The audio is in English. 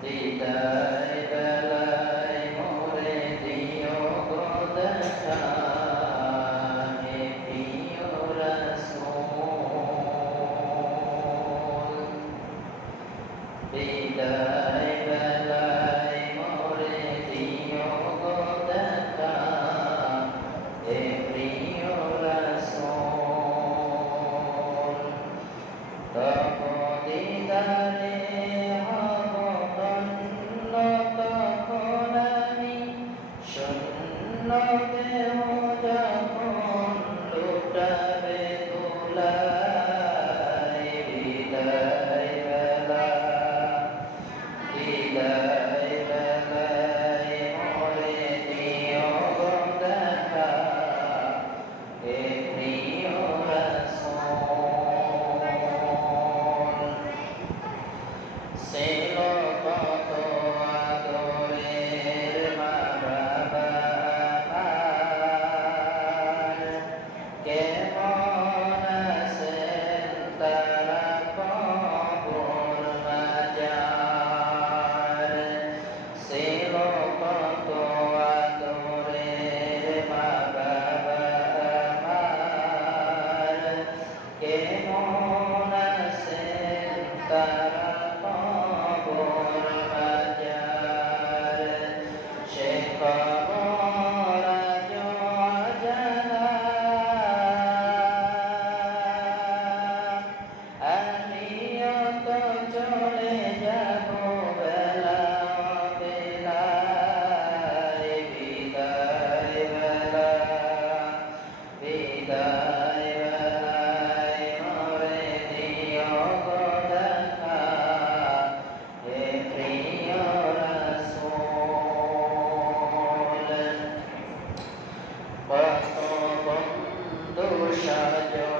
tidak যখন লুটাবে Tara. shall